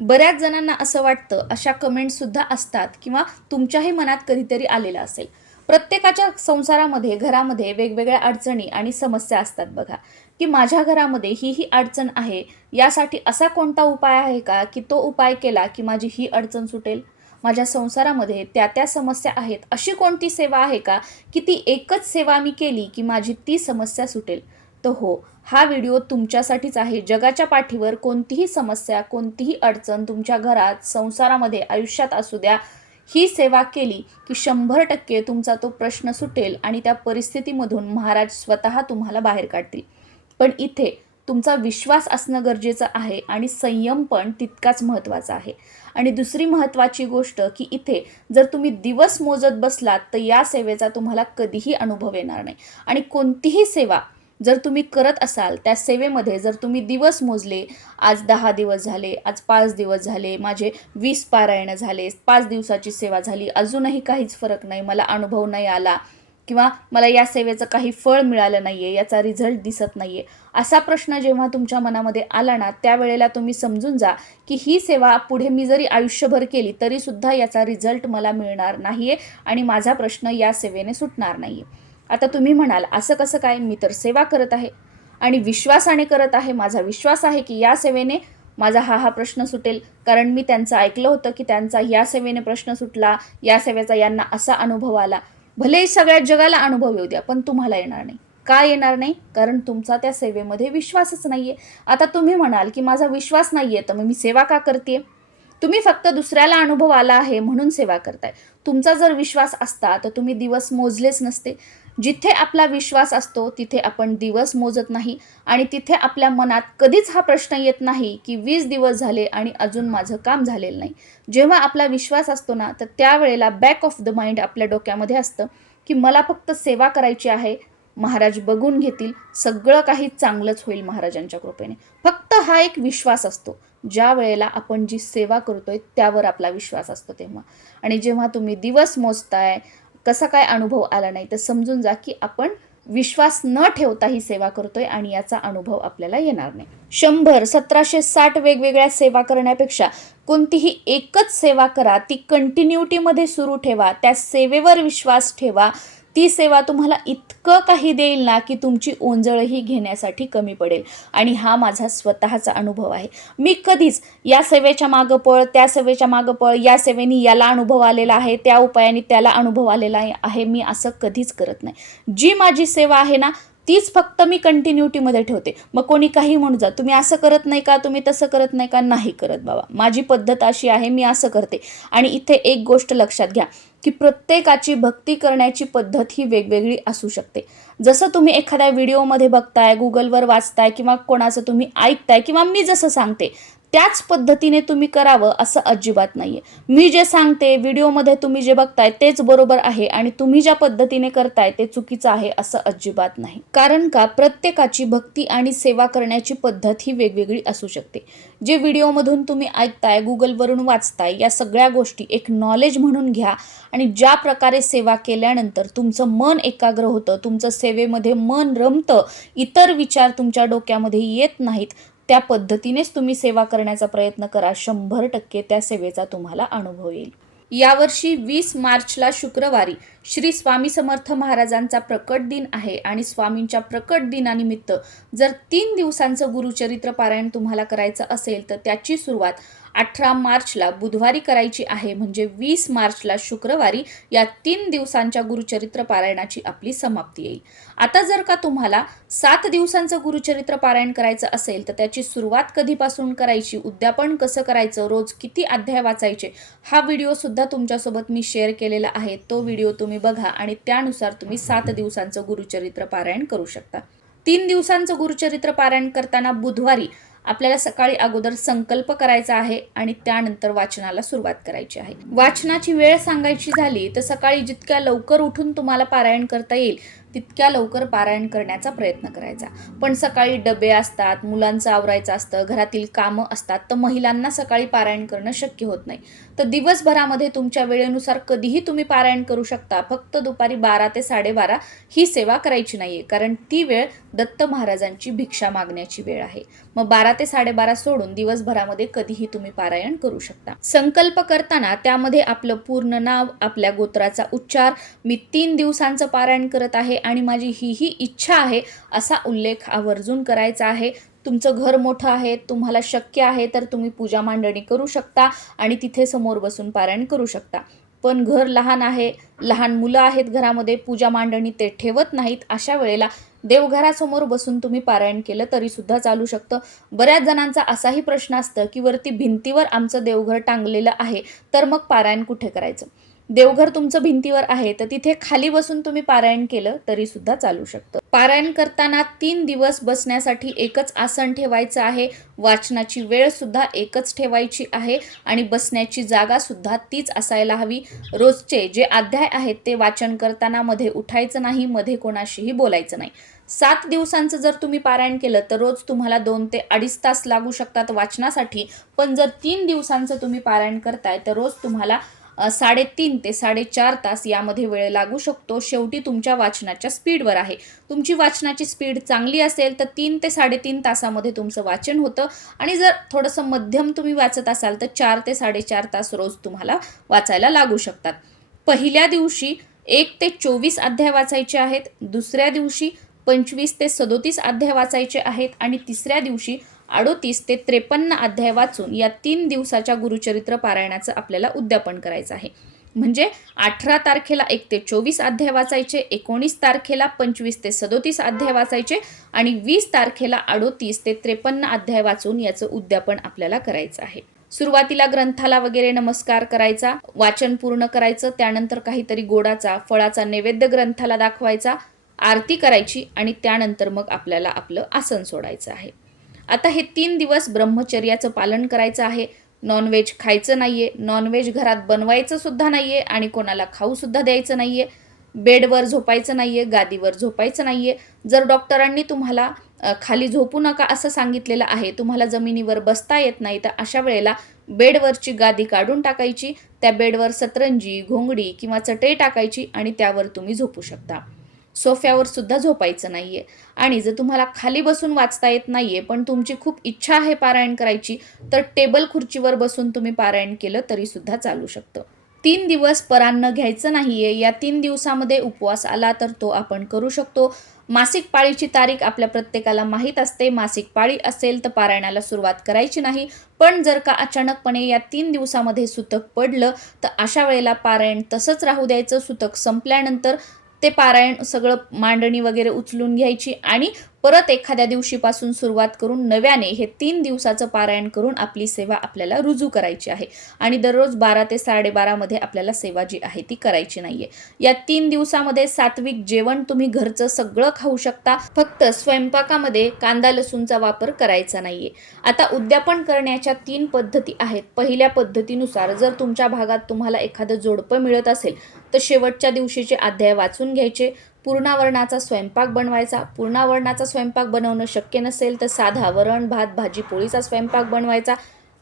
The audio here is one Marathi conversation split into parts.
बऱ्याच जणांना असं वाटतं, अशा कमेंट्स सुद्धा असतात किंवा तुमच्याही मनात कधीतरी आलेलं असेल. प्रत्येकाच्या संसारामध्ये, घरामध्ये वेगवेगळ्या अडचणी आणि समस्या असतात बघा, की माझ्या घरामध्ये ही अडचण आहे, यासाठी असा कोणता उपाय आहे का, की तो उपाय केला की माझी ही अडचण सुटेल? माझ्या संसारामध्ये त्या समस्या आहेत, अशी कोणती सेवा आहे का, की ती एकच सेवा मी केली की माझी ती समस्या सुटेल? तर हो, हा व्हिडिओ तुमच्यासाठीच आहे. जगाच्या पाठीवर कोणतीही समस्या, कोणतीही अडचण तुमच्या घरात, संसारामध्ये, आयुष्यात असू द्या, ही सेवा केली की 100% तुमचा तो प्रश्न सुटेल आणि त्या परिस्थितीमधून महाराज स्वतः तुम्हाला बाहेर काढतील. पण इथे तुमचा विश्वास असणं गरजेचं आहे आणि संयम पण तितकाच महत्त्वाचा आहे. आणि दुसरी महत्त्वाची गोष्ट, की इथे जर तुम्ही दिवस मोजत बसलात, तर या सेवेचा तुम्हाला कधीही अनुभव येणार नाही. आणि कोणतीही सेवा जर तुम्ही करत असाल, त्या सेवेमध्ये जर तुम्ही दिवस मोजले, आज 10 दिवस झाले, आज 5 दिवस झाले, माझे 20 पारायणं झाले, 5 दिवसाची सेवा झाली, अजूनही काहीच फरक नाही, मला अनुभव नाही आला किंवा मला या सेवेचं काही फळ मिळालं नाही आहे, याचा रिझल्ट दिसत नाही आहे, असा प्रश्न जेव्हा तुमच्या मनामध्ये आला ना, त्यावेळेला तुम्ही समजून जा, की ही सेवा पुढे मी जरी आयुष्यभर केली, तरीसुद्धा याचा रिझल्ट मला मिळणार नाही आहे आणि माझा प्रश्न या सेवेने सुटणार नाही आहे. आता तुम्ही म्हणाल, असं कसं काय? मी तर सेवा करत आहे आणि विश्वासाने करत आहे. माझा विश्वास आहे की या सेवेने माझा हा प्रश्न सुटेल. कारण मी त्यांचं ऐकलं होतं की त्यांचा या सेवेने प्रश्न सुटला, या सेवेचा यांना असा अनुभव आला. भलेही सगळ्या जगाला अनुभव येऊ द्या, पण तुम्हाला येणार नाही. का येणार नाही? कारण तुमचा त्या सेवेमध्ये विश्वासच नाही आहे. आता तुम्ही म्हणाल की माझा विश्वास नाही आहे, तर मग मी सेवा का करते? तुम्ही फक्त दुसऱ्याला अनुभव आला आहे म्हणून सेवा करताय. तुमचा जर विश्वास असता, तर तुम्ही दिवस मोजलेच नसते. जिथे आपला विश्वास असतो, तिथे आपण दिवस मोजत नाही आणि तिथे आपल्या मनात कधीच हा प्रश्न येत नाही, की 20 दिवस झाले आणि अजून माझं काम झालेलं नाही. जेव्हा आपला विश्वास असतो ना, तर त्यावेळेला बॅक ऑफ द माइंड आपल्या डोक्यामध्ये असतं, की मला फक्त सेवा करायची आहे. महाराज बघून घेतील, सगळं काही चांगलंच होईल महाराजांच्या कृपेने. फक्त हा एक विश्वास असतो. ज्या वेळेला आपण जी सेवा करतोय त्यावर आपला विश्वास असतो तेव्हा. आणि जेव्हा तुम्ही दिवस मोजताय, कसा काय अनुभव आला नाही, तर समजून जा की आपण विश्वास न ठेवता ही सेवा करतोय आणि याचा अनुभव आपल्याला येणार नाही. 100, 1760 वेगवेगळ्या सेवा करण्यापेक्षा कोणतीही एकच सेवा करा, ती कंटिन्युटीमध्ये सुरू ठेवा, त्या सेवेवर विश्वास ठेवा. ती सेवा तुम्हाला इतकं काही देईल ना, की तुमची ओंजळही घेण्यासाठी कमी पडेल. आणि हा माझा स्वतःचा अनुभव आहे. मी कधीच या सेवेच्या मागं पळ, त्या सेवेच्या मागं पळ, या सेवेने याला अनुभव आलेला आहे, त्या उपायाने त्याला अनुभव आलेला आहे, मी असं कधीच करत नाही. जी माझी सेवा आहे ना, तीच फक्त मी कंटिन्युटीमध्ये ठेवते. मग कोणी काही म्हणू जा, तुम्ही असं करत नाही का, तुम्ही तसं करत नाही का? नाही करत बाबा, माझी पद्धत अशी आहे, मी असं करते. आणि इथे एक गोष्ट लक्षात घ्या, की प्रत्येकाची भक्ती करण्याची पद्धत ही वेगवेगळी असू शकते. जसं तुम्ही एखाद्या व्हिडिओमध्ये बघताय, गुगलवर वाचताय किंवा कोणाचं तुम्ही ऐकताय किंवा मी जसं सांगते, त्याच पद्धतीने तुम्ही करावं असं अजिबात नाही आहे. मी जे सांगते, व्हिडिओमध्ये तुम्ही जे बघताय तेच बरोबर आहे आणि तुम्ही ज्या पद्धतीने करताय ते चुकीचं आहे असं अजिबात नाही. कारण का, प्रत्येकाची भक्ती आणि सेवा करण्याची पद्धत ही वेगवेगळी असू शकते. जे व्हिडिओमधून तुम्ही ऐकताय, गुगलवरून वाचताय, या सगळ्या गोष्टी एक नॉलेज म्हणून घ्या आणि ज्या प्रकारे सेवा केल्यानंतर तुमचं मन एकाग्र होतं, तुमचं सेवेमध्ये मन रमतं, इतर विचार तुमच्या डोक्यामध्ये येत नाहीत, त्या पद्धतीनेच तुम्ही सेवा करण्याचा प्रयत्न करा. 100% त्या सेवेचा तुम्हाला अनुभव येईल. यावर्षी 20 मार्चला शुक्रवारी श्री स्वामी समर्थ महाराजांचा प्रकट दिन आहे आणि स्वामींच्या प्रकट दिनानिमित्त जर 3 दिवसांचं गुरुचरित्र पारायण तुम्हाला करायचं असेल, तर त्याची सुरुवात 18 मार्चला बुधवारी करायची आहे. म्हणजे 20 मार्चला शुक्रवारी या 3 दिवसांच्या गुरुचरित्र पारायणाची आपली समाप्ती येईल. आता जर का तुम्हाला 7 दिवसांचं गुरुचरित्र पारायण करायचं असेल, तर त्याची सुरुवात कधीपासून करायची, उद्यापन कसं करायचं, रोज किती अध्याय वाचायचे, हा व्हिडिओसुद्धा तुमच्यासोबत मी शेअर केलेला आहे. तो व्हिडिओ तुम्ही बघा आणि त्यानुसार तुम्ही 7 दिवसांचं गुरुचरित्र पारायण करू शकता. 3 दिवसांचं गुरुचरित्र पारायण करताना बुधवारी आपल्याला सकाळी अगोदर संकल्प करायचा आहे आणि त्यानंतर वाचनाला सुरुवात करायची आहे. वाचनाची वेळ सांगायची झाली तर सकाळी जितक्या लवकर उठून तुम्हाला पारायण करता येईल तितक्या लवकर पारायण करण्याचा प्रयत्न करायचा. पण सकाळी डबे असतात, मुलांचं आवरायचं असतं, घरातील कामं असतात, तर महिलांना सकाळी पारायण करणं शक्य होत नाही. तर दिवसभरामध्ये तुमच्या वेळेनुसार कधीही तुम्ही पारायण करू शकता. फक्त दुपारी 12 ते 12:30 ही सेवा करायची नाहीये, कारण ती वेळ दत्त महाराजांची भिक्षा मागण्याची वेळ आहे. मग 12 ते 12:30 सोडून दिवसभरामध्ये कधीही तुम्ही पारायण करू शकता. संकल्प करताना त्यामध्ये आपलं पूर्ण नाव, आपल्या गोत्राचा उच्चार, मी 3 दिवसांचं पारायण करत आहे आणि माझी ही इच्छा आहे असा उल्लेख आवर्जून करायचा आहे. तुमचं घर मोठं आहे, तुम्हाला शक्य आहे तर तुम्ही पूजा मांडणी करू शकता आणि तिथे समोर बसून पारायण करू शकता. पण घर लहान आहे, लहान मुलं आहेत घरामध्ये, पूजा मांडणी ते ठेवत नाहीत, अशा वेळेला देवघरासमोर बसून तुम्ही पारायण केलं तरी सुद्धा चालू शकतं. बऱ्याच जणांचा असाही प्रश्न असतं की वरती भिंतीवर आमचं देवघर टांगलेलं आहे, तर मग पारायण कुठे करायचं? देवघर तुमचं भिंतीवर आहे तर तिथे खाली बसून तुम्ही पारायण केलं तरी सुद्धा चालू शकतं. पारायण करताना 3 दिवस बसण्यासाठी एकच आसन ठेवायचं आहे, वाचनाची वेळ सुद्धा एकच ठेवायची आहे आणि बसण्याची जागा सुद्धा तीच असायला हवी. रोजचे जे अध्याय आहेत ते वाचन करताना मध्ये उठायचं नाही, मध्ये कोणाशीही बोलायचं नाही. 7 दिवसांचं जर तुम्ही पारायण केलं तर रोज तुम्हाला 2 ते 2.5 तास लागू शकतात वाचनासाठी. पण जर 3 दिवसांचं तुम्ही पारायण करताय तर रोज तुम्हाला 3.5 ते 4.5 तास यामध्ये वेळ लागू शकतो. शेवटी तुमच्या वाचनाच्या स्पीडवर आहे. तुमची वाचनाची स्पीड चांगली असेल तर 3 ते 3.5 तासामध्ये तुमचं वाचन होतं आणि जर थोडंसं मध्यम तुम्ही वाचत असाल तर 4 ते 4.5 तास रोज तुम्हाला वाचायला लागू शकतात. पहिल्या दिवशी 1 ते 24 अध्याय वाचायचे आहेत, दुसऱ्या दिवशी 25 ते 37 अध्याय वाचायचे आहेत आणि तिसऱ्या दिवशी 38 ते 53 अध्याय वाचून या 3 दिवसाच्या गुरुचरित्र पारायणाचं आपल्याला उद्यापन करायचं आहे. म्हणजे 18 तारखेला 1 ते 24 अध्याय वाचायचे, 19 तारखेला 25 ते 37 अध्याय वाचायचे आणि 20 तारखेला 38 ते 53 अध्याय वाचून याचं उद्यापन आपल्याला करायचं आहे. सुरुवातीला ग्रंथाला वगैरे नमस्कार करायचा, वाचन पूर्ण करायचं, त्यानंतर काहीतरी गोडाचा फळाचा नैवेद्य ग्रंथाला दाखवायचा, आरती करायची आणि त्यानंतर मग आपल्याला आपलं आसन सोडायचं आहे. आता हे 3 दिवस ब्रह्मचर्याचं पालन करायचं आहे. नॉनव्हेज खायचं नाहीये, नॉनव्हेज घरात बनवायचं सुद्धा नाहीये आणि कोणाला खाऊ सुद्धा द्यायचं नाहीये. बेडवर झोपायचं नाहीये, गादीवर झोपायचं नाहीये. जर डॉक्टरांनी तुम्हाला खाली झोपू नका असं सांगितलेलं आहे, तुम्हाला जमिनीवर बसता येत नाही, तर अशा वेळेला बेडवरची गादी काढून टाकायची, त्या बेडवर सतरंजी, घोंगडी किंवा चटई टाकायची आणि त्यावर तुम्ही झोपू शकता. सोफ्यावर सुद्धा झोपायचं नाहीये. आणि जर तुम्हाला खाली बसून वाचता येत नाहीये पण तुमची खूप इच्छा आहे पारायण करायची, तर टेबल खुर्चीवर बसून तुम्ही पारायण केलं तरी सुद्धा चालू शकतं. 3 दिवस परान्न घ्यायचं नाहीये. या 3 दिवसामध्ये उपवास आला तर तो आपण करू शकतो. मासिक पाळीची तारीख आपल्या प्रत्येकाला माहीत असते. मासिक पाळी असेल तर पारायणाला सुरुवात करायची नाही. पण जर का अचानकपणे या 3 दिवसामध्ये सुतक पडलं तर अशा वेळेला पारायण तसंच राहू द्यायचं. सुतक संपल्यानंतर ते पारायण सगळं मांडणी वगैरे उचलून घ्यायची आणि परत एखाद्या दिवशीपासून सुरुवात करून नव्याने हे 3 दिवसाचं पारायण करून आपली सेवा आपल्याला रुजू करायची आहे. आणि दररोज 12 ते 12:30 मध्ये आपल्याला सेवा जी आहे ती करायची नाहीये. या 3 दिवसामध्ये सात्विक जेवण तुम्ही घरचं सगळं खाऊ शकता, फक्त स्वयंपाकामध्ये कांदा लसूणचा वापर करायचा नाहीये. आता उद्यापन करण्याच्या 3 पद्धती आहेत. पहिल्या पद्धतीनुसार जर तुमच्या भागात तुम्हाला एखादं जोडपं मिळत असेल तर शेवटच्या दिवशीचे अध्याय वाचून घ्यायचे, पूर्णावरणाचा स्वयंपाक बनवायचा. पूर्णावरणाचा स्वयंपाक बनवणं शक्य नसेल तर साधा वरण भात भाजी पोळीचा स्वयंपाक बनवायचा,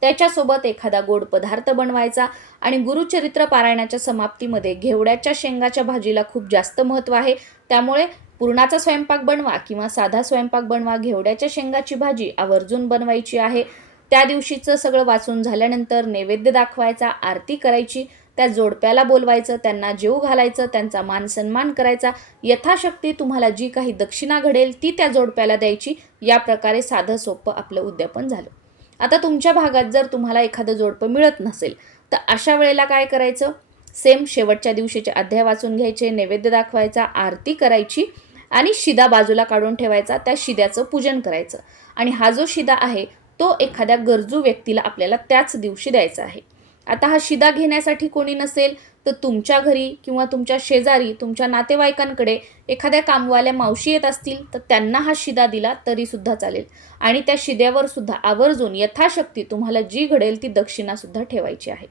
त्याच्यासोबत एखादा गोड पदार्थ बनवायचा. आणि गुरुचरित्र पारायणाच्या समाप्तीमध्ये घेवड्याच्या शेंगाच्या भाजीला खूप जास्त महत्त्व आहे, त्यामुळे पूर्णाचा स्वयंपाक बनवा किंवा साधा स्वयंपाक बनवा, घेवड्याच्या शेंगाची भाजी आवर्जून बनवायची आहे. त्या दिवशीचं सगळं वाचून झाल्यानंतर नैवेद्य दाखवायचा, आरती करायची, त्या जोडप्याला बोलवायचं, त्यांना जेवू घालायचं, त्यांचा मान सन्मान करायचा, यथाशक्ती तुम्हाला जी काही दक्षिणा घडेल ती त्या जोडप्याला द्यायची. या प्रकारे साधं सोपं आपलं उद्यापन झालं. आता तुमच्या भागात जर तुम्हाला एखादं जोडपं मिळत नसेल तर अशा वेळेला काय करायचं? सेम शेवटच्या दिवशीचे अध्याय वाचून घ्यायचे, नैवेद्य दाखवायचा, आरती करायची आणि शिदा बाजूला काढून ठेवायचा, त्या शिद्याचं पूजन करायचं. आणि हा जो शिदा आहे तो एखाद्या गरजू व्यक्तीला आपल्याला त्याच दिवशी द्यायचा आहे. आता हा शिदा घेण्यासाठी कोणी नसेल तर तुमच्या घरी किंवा तुमच्या शेजारी तुमच्या नातेवाईकांकडे एखाद्या कामवाल्या मावशी येत असतील तर त्यांना हा शिदा दिला तरी सुद्धा चालेल. आणि त्या शिद्यावर सुद्धा आवर्जून यथाशक्ती तुम्हाला जी घडेल ती दक्षिणा सुद्धा ठेवायची आहे.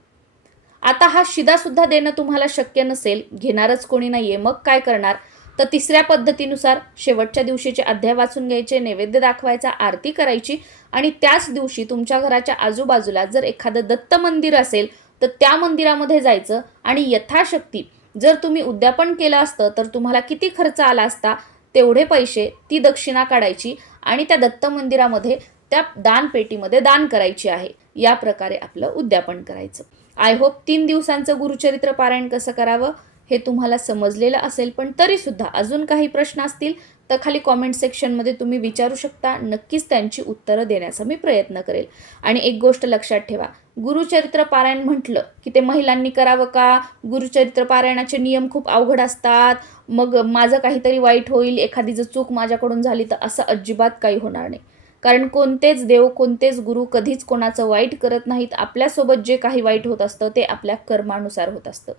आता हा शिदा सुद्धा देणं तुम्हाला शक्य नसेल, घेणारच कोणी नाहीये, मग काय करणार? तर तिसऱ्या पद्धतीनुसार शेवटच्या दिवशीचे अध्याय वाचून घ्यायचे, नैवेद्य दाखवायचा, आरती करायची आणि त्याच दिवशी तुमच्या घराच्या आजूबाजूला जर एखादं दत्त मंदिर असेल तर त्या मंदिरामध्ये जायचं आणि यथाशक्ती जर तुम्ही उद्यापन केलं असतं तर तुम्हाला किती खर्च आला असता तेवढे पैसे ती दक्षिणा काढायची आणि त्या दत्त मंदिरामध्ये त्या दानपेटीमध्ये दान करायची आहे. या प्रकारे आपलं उद्यापन करायचं. आय होप 3 दिवसांचं गुरुचरित्र पारायण कसं करावं हे तुम्हाला समजलेलं असेल, पण तरीसुद्धा अजून काही प्रश्न असतील तर खाली कॉमेंट सेक्शनमध्ये तुम्ही विचारू शकता. नक्कीच त्यांची उत्तरं देण्याचा मी प्रयत्न करेल. आणि एक गोष्ट लक्षात ठेवा, गुरुचरित्र पारायण म्हटलं की ते महिलांनी करावं का, गुरुचरित्र पारायणाचे नियम खूप अवघड असतात, मग माझं काहीतरी वाईट होईल, एखादी जर चूक माझ्याकडून झाली तर असं अजिबात काही होणार नाही. कारण कोणतेच देव, कोणतेच गुरु कधीच कोणाचं वाईट करत नाहीत. आपल्यासोबत जे काही वाईट होत असतं ते आपल्या कर्मानुसार होत असतं.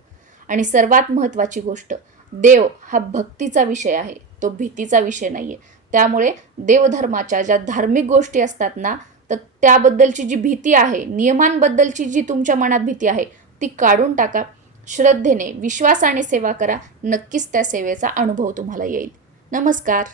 आणि सर्वात महत्त्वाची गोष्ट, देव हा भक्तीचा विषय आहे, तो भीतीचा विषय नाही आहे. त्यामुळे देवधर्माच्या ज्या धार्मिक गोष्टी असतात ना, तर त्याबद्दलची जी भीती आहे, नियमांबद्दलची जी तुमच्या मनात भीती आहे ती काढून टाका. श्रद्धेने, विश्वासाने सेवा करा. नक्कीच त्या सेवेचा अनुभव तुम्हाला येईल. नमस्कार.